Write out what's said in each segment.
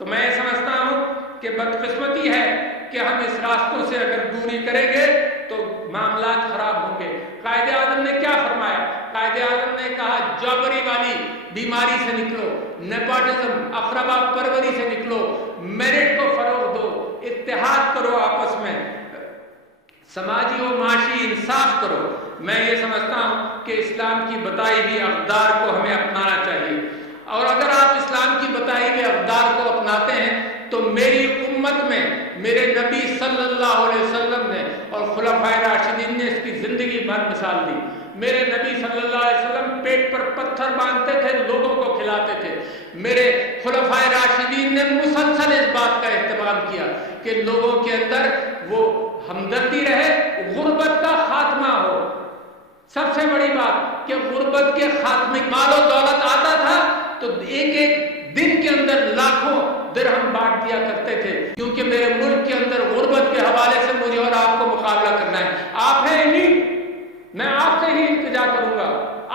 تو میں یہ سمجھتا ہوں کہ بدقسمتی ہے کہ ہم اس راستوں سے اگر دوری کریں گے تو معاملات خراب ہوں گے۔ قائد اعظم نے کیا فرمایا؟ قائد اعظم نے کہا جوبری والی بیماری سے نکلو، نیپوٹزم اقربا پروری سے نکلو، میرٹ کو فروغ دو، اتحاد کرو آپس میں، سماجی و معاشی انصاف کرو۔ میں یہ سمجھتا ہوں کہ اسلام کی بتائی ہوئی اقدار کو ہمیں اپنانا چاہیے، اور اگر آپ اسلام کی بتائی ہوئی اقدار کو اپناتے ہیں تو میری امت میں میرے نبی صلی اللہ علیہ وسلم نے اور خلفائے راشدین نے اس کی زندگی بھر مثال دی۔ میرے نبی صلی اللہ علیہ وسلم پیٹ پر پتھر باندھتے تھے، لوگوں کو کھلاتے تھے۔ میرے خلفائے راشدین نے مسلسل اس بات کا اہتمام کیا کہ لوگوں کے اندر وہ ہمدردی رہے، غربت کا خاتمہ ہو۔ سب سے بڑی بات کہ غربت کے خاتمے، مال و دولت آتا تھا تو ایک ایک دن کے اندر لاکھوں درہم بانٹ دیا کرتے تھے، کیونکہ میرے ملک کے اندر غربت کے حوالے سے مجھے اور آپ کو مقابلہ کرنا ہے۔ آپ ہیں نہیں، میں آپ سے ہی التجا کروں گا،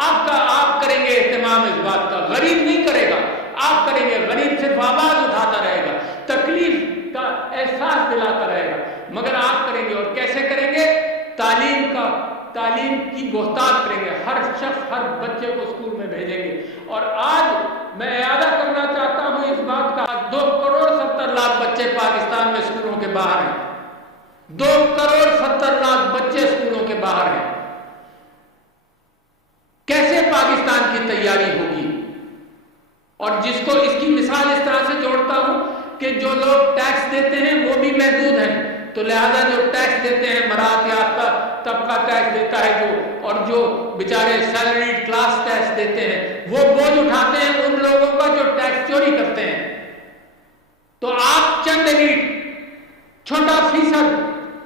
آپ کریں گے اہتمام اس بات کا، غریب نہیں کرے گا، آپ کریں گے۔ غریب صرف آواز اٹھاتا رہے گا، تکلیف کا احساس دلاتا رہے گا، مگر آپ کریں گے۔ اور کیسے کریں گے؟ تعلیم کی بہتات کریں گے، ہر شخص ہر بچے کو اسکول میں بھیجیں گے۔ اور آج میں اعادہ کرنا چاہتا ہوں اس بات کا، 2.70 کروڑ بچے پاکستان میں اسکولوں کے باہر ہیں، 2.70 کروڑ بچے اسکولوں کے باہر ہیں۔ کیسے پاکستان کی تیاری ہوگی؟ اور جس کو اس کی مثال اس طرح سے جوڑتا ہوں کہ جو لوگ ٹیکس دیتے ہیں وہ بھی محدود ہیں، تو لہذا جو ٹیکس دیتے ہیں، مراعات یافتہ طبقہ ٹیکس دیتا ہے اور جو بیچارے سیلریڈ کلاس ٹیکس دیتے ہیں وہ بوجھ اٹھاتے ہیں ان لوگوں کا جو ٹیکس چوری کرتے ہیں۔ تو آپ چند ایلیٹ، چھوٹا فیصد،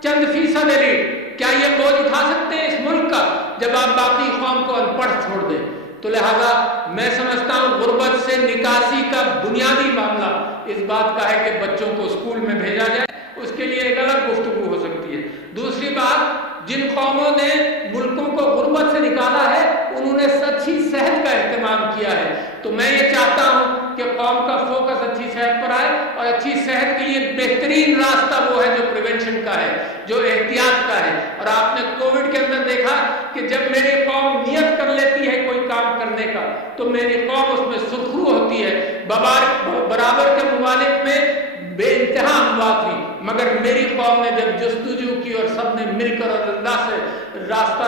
چند فیصد ایلیٹ، کیا یہ بوجھ اٹھا سکتے ہیں اس ملک کا جب آپ باقی قوم کو ان پڑھ چھوڑ دیں؟ تو لہذا میں سمجھتا ہوں غربت سے نکاسی کا بنیادی معاملہ اس بات کا ہے کہ بچوں کو اسکول میں بھیجا جائے، اس کے لیے ایک الگ گفتگو ہو سکتی ہے۔ دوسری بات، جن قوموں نے ملکوں کو غربت سے نکالا ہے انہوں نے اچھی صحت کا اہتمام کیا ہے، تو میں یہ چاہتا ہوں کہ قوم کا فوکس اچھی صحت پر آئے، اور اچھی صحت کے لیے بہترین راستہ وہ ہے جو پریونشن کا ہے، جو احتیاط کا ہے۔ اور آپ نے کووڈ کے اندر دیکھا کہ جب میری قوم نیت کر لیتی ہے کوئی کام کرنے کا تو میری قوم اس میں سرخرو ہوتی ہے۔ برابر کے ممالک میں بے انتہا اموات ہوئی، مگر میری قوم نے جب جستجو کی اور سب نے مل کر اور اللہ سے راستہ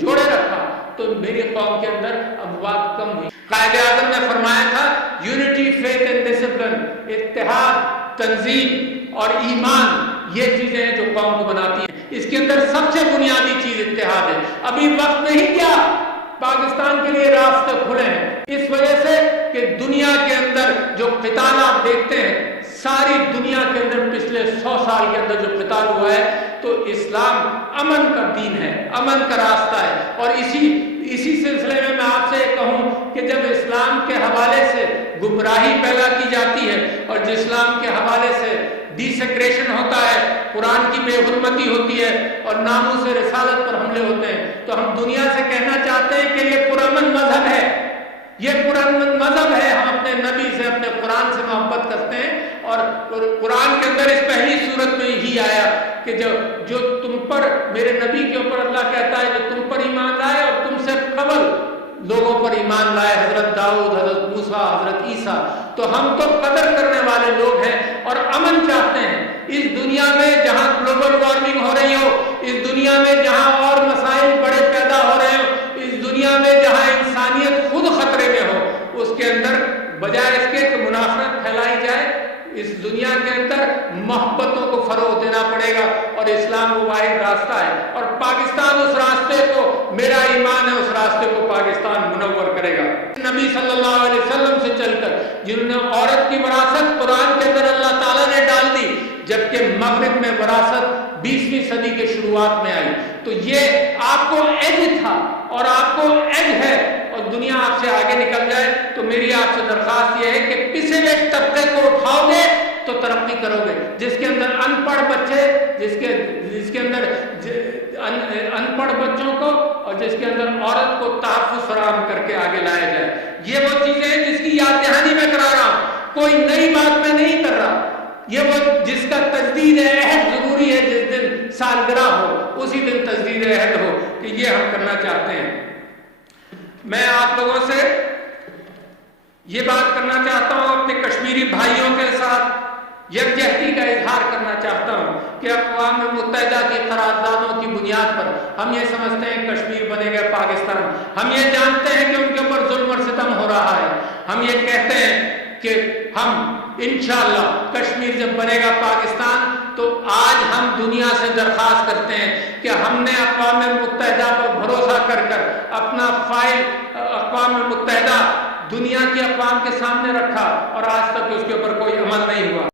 جوڑے رکھا تو میری قوم کے اندر اموات کم ہوئی۔ قائد اعظم نے فرمایا تھا یونٹی، فیتھ اینڈ ڈسپلن، اتحاد، تنظیم اور ایمان، یہ چیزیں ہیں جو قوم کو بناتی ہیں۔ اس کے اندر سب سے بنیادی چیز اتحاد ہے۔ ابھی وقت نہیں کیا پاکستان کے لیے راستے کھلے ہیں، اس وجہ سے کہ دنیا کے اندر جو قتال آپ دیکھتے ہیں، ساری دنیا کے اندر پچھلے 100 سال کے اندر جو قتال ہوا ہے، تو اسلام امن کا دین ہے، امن کا راستہ ہے۔ اور اسی سلسلے میں میں آپ سے کہوں کہ جب اسلام کے حوالے سے گمراہی پیدا کی جاتی ہے اور جس اسلام کے حوالے سے ڈیسیکریشن ہوتا ہے، قرآن کی بے حرمتی ہوتی ہے اور ناموس رسالت پر حملے ہوتے ہیں، تو ہم دنیا سے کہنا چاہتے ہیں کہ یہ پرامن مذہب ہے، یہ پرامن مذہب ہے، ہم اپنے نبی سے، اپنے قرآن سے محبت کرتے ہیں۔ اور قرآن کے اندر اس پہلی صورت میں ہی آیا کہ جو تم پر، میرے نبی کے اوپر اللہ کہتا ہے جو تم پر ایمان لائے اور تم سے قبل لوگوں پر ایمان لائے، حضرت داؤد، حضرت موسیٰ، حضرت عیسیٰ، تو ہم تو قدر کرنے والے لوگ ہیں اور امن چاہتے ہیں۔ اس دنیا میں جہاں گلوبل وارمنگ ہو رہی ہو، اس دنیا میں جہاں اور مسائل بڑے پیدا ہو رہے ہو، اس دنیا میں جہاں انسانیت خود خطرے میں ہو، اس کے اندر بجائے اس کے کہ منافرت پھیلائی جائے، اس دنیا کے اندر محبتوں کو فروغ دینا پڑے گا، اور اسلام وہ واحد راستہ ہے۔ اور پاکستان اس راستے کو، میرا ایمان ہے اس راستے کو پاکستان منور کرے گا۔ نبی صلی اللہ علیہ وسلم سے چل کر جنہوں نے عورت کی وراثت قرآن کے اندر اللہ تعالیٰ نے ڈال دی، جبکہ مغرب میں وراثت 20ویں صدی کے شروعات میں آئی، تو یہ آپ کو ایج تھا اور آپ کو ایج ہے، اور دنیا آپ سے آگے نکل جائے تو میری آپ سے درخواست یہ ہے کہ پسے ہوئے طبقے کو اٹھاؤ گے تو ترقی کرو گے۔ جس کے اندر ان پڑھ بچے، جس کے اندر ان پڑھ بچوں کو اور جس کے اندر عورت کو تحفظ فراہم کر کے آگے لایا جائے، یہ وہ چیزیں ہیں جس کی یاد دہانی میں کرا رہا ہوں۔ کوئی نئی بات میں نہیں کر رہا، یہ وہ جس کا تجدید عہد ضروری ہے، جس دن سالگرہ ہو اسی دن تجدید عہد ہو کہ یہ ہم کرنا چاہتے ہیں۔ میں آپ لوگوں سے یہ بات کرنا چاہتا ہوں، اپنے کشمیری بھائیوں کے ساتھ یکجہتی کا اظہار کرنا چاہتا ہوں کہ اقوام متحدہ کی قراردادوں کی بنیاد پر ہم یہ سمجھتے ہیں کشمیر بنے گا پاکستان، ہم یہ جانتے ہیں کہ ان کے اوپر ظلم اور ستم ہو رہا ہے، ہم یہ کہتے ہیں کہ ہم انشاءاللہ کشمیر جب بنے گا پاکستان تو آج ہم دنیا سے درخواست کرتے ہیں کہ ہم نے اقوام متحدہ پر بھروسہ کر کر اپنا فائل اقوام متحدہ دنیا کی اقوام کے سامنے رکھا اور آج تک اس کے اوپر کوئی عمل نہیں ہوا۔